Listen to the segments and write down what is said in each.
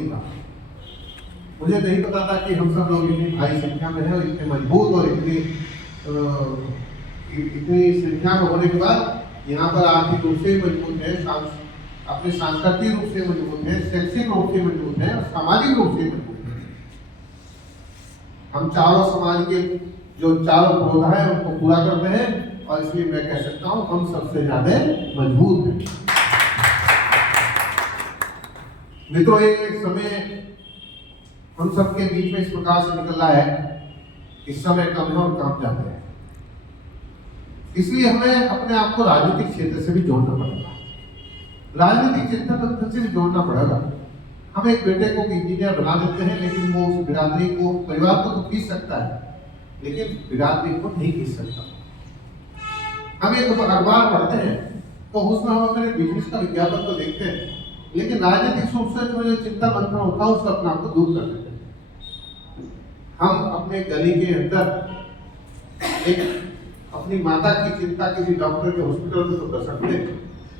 था। मुझे नहीं पता था कि हम सब लोग इतनी भारी संख्या में हैं और इतने मजबूत और इतनी संख्या में होने के बाद यहाँ पर आर्थिक रूप से मजबूत है, अपने सांस्कृतिक रूप से मजबूत है, शैक्षिक रूप से मजबूत है और सामाजिक रूप से मजबूत है। हम चारों समाज के जो चारों पौधा है उनको पूरा करते हैं और इसलिए मैं कह सकता हूँ हम सबसे ज्यादा मजबूत हैं। मित्रों, ये समय हम सबके बीच में इस प्रकार से निकल रहा है, इस समय कम है और काम ज्यादा है, इसलिए हमें अपने आप को राजनीतिक क्षेत्र से भी जोड़ना पड़ेगा, राजनीतिक चिंतन मंथन से भी जोड़ना पड़ेगा। हम एक बेटे को इंजीनियर बना देते हैं, लेकिन वो उस बिरादरी को, परिवार को तो खींच सकता है, लेकिन बिरादरी को नहीं खींच सकता। हम एक अखबार पढ़ते हैं तो उसमें हम अपने बिजनेस का विज्ञापन तो देखते हैं, लेकिन राजनीतिक रूप से जो चिंता मंथन होता है उसका अपने आप को दूर कर देते हैं। हम अपने गली के अंदर एक अपनी माता की चिंता किसी डॉक्टर के हॉस्पिटल में तो कर सकते हैं,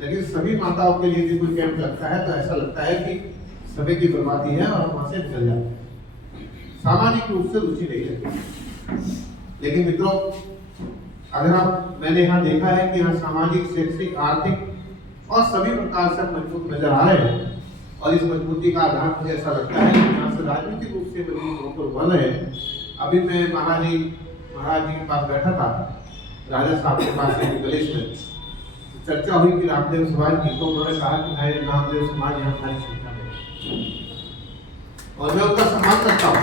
लेकिन सभी माताओं के लिए कोई कैंप लगता है तो ऐसा लगता है कि समय की बर्बादी है और हम वहां से निकल जाते हैं, सामाजिक रूप से रुचि नहीं रहती। लेकिन मित्रों, अगर आप, मैंने यहाँ देखा है कि यहाँ सामाजिक, शैक्षिक, आर्थिक और सभी प्रकार से मजबूत नजर आ रहे हैं और इस मजबूती का आधार मुझे ऐसा लगता है कि यहाँ से राजनीतिक रूप से मजबूत होकर बन रहे हैं। अभी मैं महाराज जी के पास बैठा था, राजा साहब के पास गलेश में चर्चा हुई कि रामदेव समाज की, तो उन्होंने कहा कि भाई रामदेव समाज यहाँ हमारी संख्या में और मैं उनका सम्मान करता हूँ।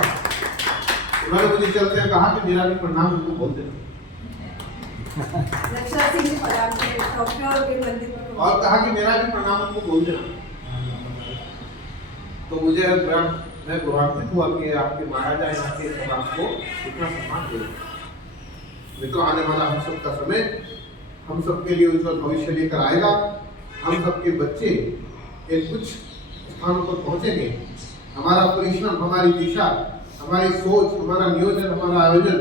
उन्होंने मुझे चलते कहा कि मेरा भी प्रणाम उनको बोल देना और कहा कि मेरा भी प्रणाम उनको बोल देना। तो मुझे मैं गौरवान्वित हुआ कि आपके महाराजा यहाँ के समाज को इतना सम्मान दे। मित्रों, आने वाला हम सबका समय हम सबके लिए उज्जवल भविष्य लेकर आएगा। हम सबके बच्चे एक कुछ स्थानों पर पहुंचेंगे। हमारा परिश्रम, हमारी दिशा, हमारी सोच, हमारा नियोजन, हमारा आयोजन,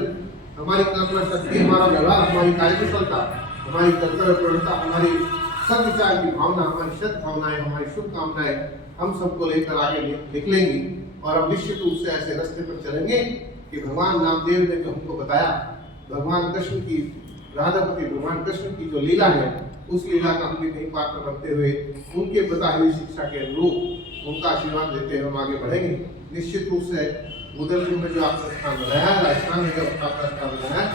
हमारी कल्पना शक्ति, हमारा व्यवहार, हमारी कार्यकुशलता, हमारी कर्तव्य प्रवणता, हमारी सद्विचार की भावना, हमारी सद्भावनाएं, हमारी शुभकामनाएं हम सबको लेकर आगे निकलेंगी और हम निश्चित रूप से ऐसे रास्ते पर चलेंगे कि भगवान नामदेव ने जो हमको बताया, भगवान कृष्ण की, राधापति भगवान कृष्ण की जो लीला है, उस लीला का हम भी कहीं पात्र बनते हुए उनके बताई हुई शिक्षा के अनुरूप उनका आशीर्वाद देते हुए हम आगे बढ़ेंगे। निश्चित रूप से उदयपुर में जो आपका स्थान बनाया है, राजस्थान में जो आपका स्थान बनाया है,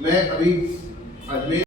मैं अभी अजमेर